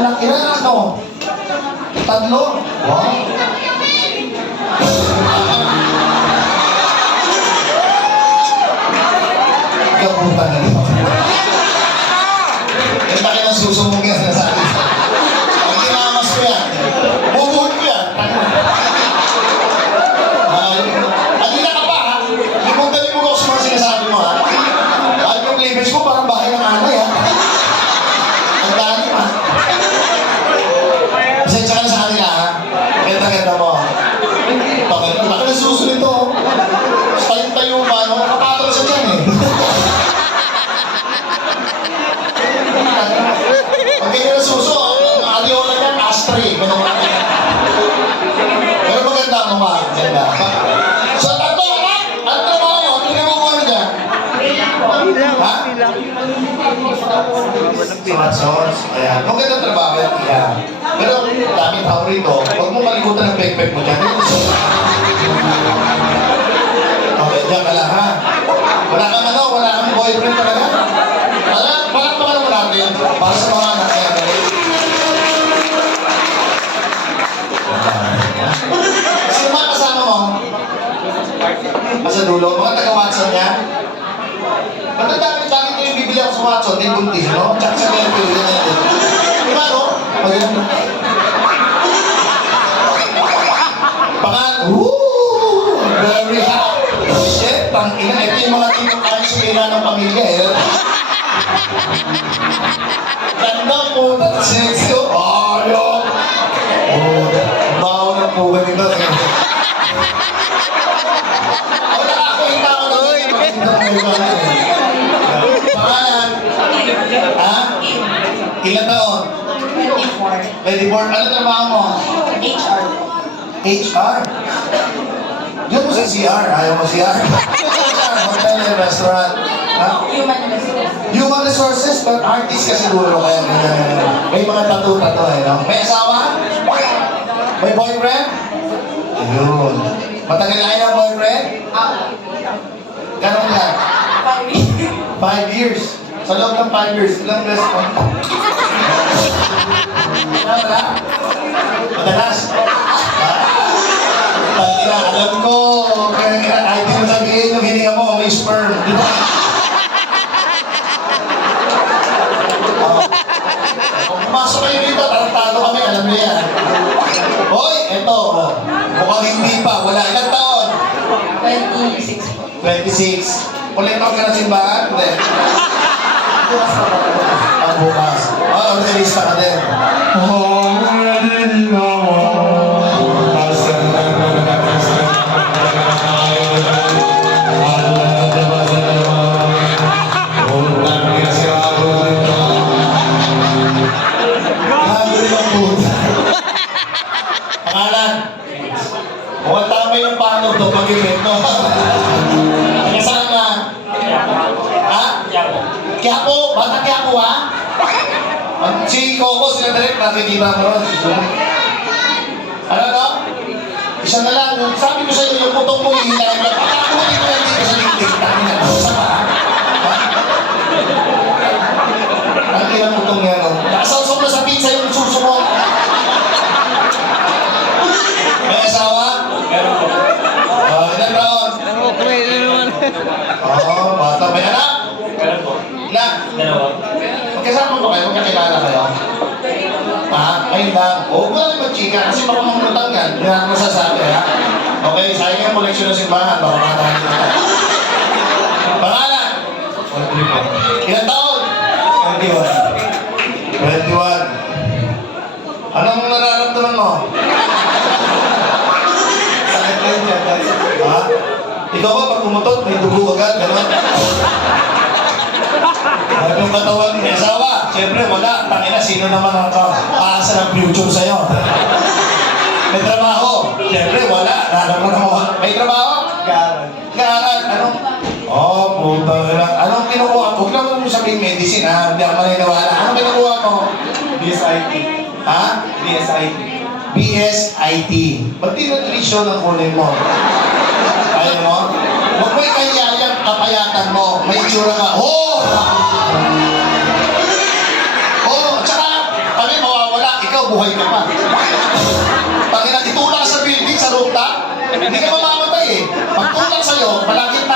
anak, ilan ano? 3? Wow. Kaputan na ito. Yung laki ng susumong yan na sa akin. Ang kinamas ko yan. Bubuhod ko yan. Alina ka pa ha? Limong ko sa mga sinasabi mo ha? At yung labels ko parang bahay ng anay ha? Ang dami ha? Pasensya ka na sa kanila ha? Ganda-ganda mo. Bakit na susunod ito? Tayo ba? Nakapatol sa dyan eh. Pag ganyan na suso, ang aliola niyan, ashtray. Pero maganda mo ma. Ganda. So, tato, anak! Ano trabaho mo? Ano ginagawa mo dyan? Ha? Smartphones. Ayan. Maganda trabaho yan, iya. Pero, daming tao rito. Huwag mo kalikutan ng pek-pek mo dyan. Okay, dyan ka lang ha. Wala kang ano, wala kang boyfriend talaga. Balak pa ka naman natin para sa mga anak niya. Sino mga kasama mo? Sa dulo, mga taga-Watson niya? Ba't ang dami-dami ko yung bibili ako sa Watson, din buntis, no? Tsaka sa Mercury, yun na yun. Diba, no? Maganda. Pangan, very hot. Shit, tangina. Ito yung mga tinong kayo sa ina ng pamilya, eh. Ganda po, sexy. Ayok. Baho ng pugan nito. Wala ako yung tao na pangalan. Ha? Ilan taon? 24. Ano trabaho mo? HR. HR? Diyan mo sa CR. Ayaw mo CR? Hotel and restaurant. Ha? Human resources. Human resources, but artist ka siguro kaya may mga tattoo-tattoo eh, no? May asawa? May boyfriend? Ayun. Matagal na kayo ng boyfriend? Ganon lang? 5 years. Sa loob ng 5 years, ilang beses mo? Wala? Madalas? Alam ko, kahit di mo sabihin yung hininga mo, may sperm. Di ba? Kung pumasok kayo dito, tarantado kami, alam niyo yan. Hoy, eto, mukhang hindi pa. Wala, ilang taon? 26 po. 26. Kolektor ka ng simbahan? Hindi. Bukas pa po. Ang bukas. Organista ka din. Pangalan? Mukhang tama yung paano ito pag-ibig, no? Saan na? Ha? Quiapo? Bata Quiapo, ha? Si Coco, sila direct, nakikita mo ron. Ano, no? Isa na lang. Sabi ko sa'yo, yung putong mo hihilahin lang. Pagkakunin ko lang dito sa LinkedIn. Dami na. Sama, ha? Ang ilang putong yan, no? Nakasawsaw na sa pizza yung suso mo. May asawa? Meron po. Ilan taon? Bata. May anak? Meron po. Ilan? Dalawa. Magkasama mo kayo? Magkakilala kayo? Ha? Ayun lang. Huwag mo lang mag-chika kasi baka mamutanggan. Hindi na ako masasabi, ha? Okay, sayang yung koleksyon ng simbahan. Baka matahan kita. Pangalan? Ilan taon? 21. Anong nararamdaman mo? Sakit ko yun dyan, guys. Ha? Ikaw ba pag umutot, may dugo agad, gano'n? Ano yung katawan ni asawa? Siyempre, wala. Tangina, sino naman ang kaasa ng future sa'yo? May trabaho? Siyempre, wala. Nalaman mo. May trabaho? Garan. Anong? Oh, puta lang. Anong kinukuha? Huwag lang mo sabihin medicine, ha? Hindi ako maniniwala. Anong kinukuha mo? BSIT. Ha? BSIT. BSIT. Ba't di nutrition ang kunin mo? Ayaw mo? Huwag mo ikayayang kapayatan mo. May itsura ka. Oh! Oh! Tsaka, kami mawawala mabuhay ka pa. Pag itulak sa building, sa rooftop, hindi ka mamamatay eh. Pag tulak sa'yo, palaging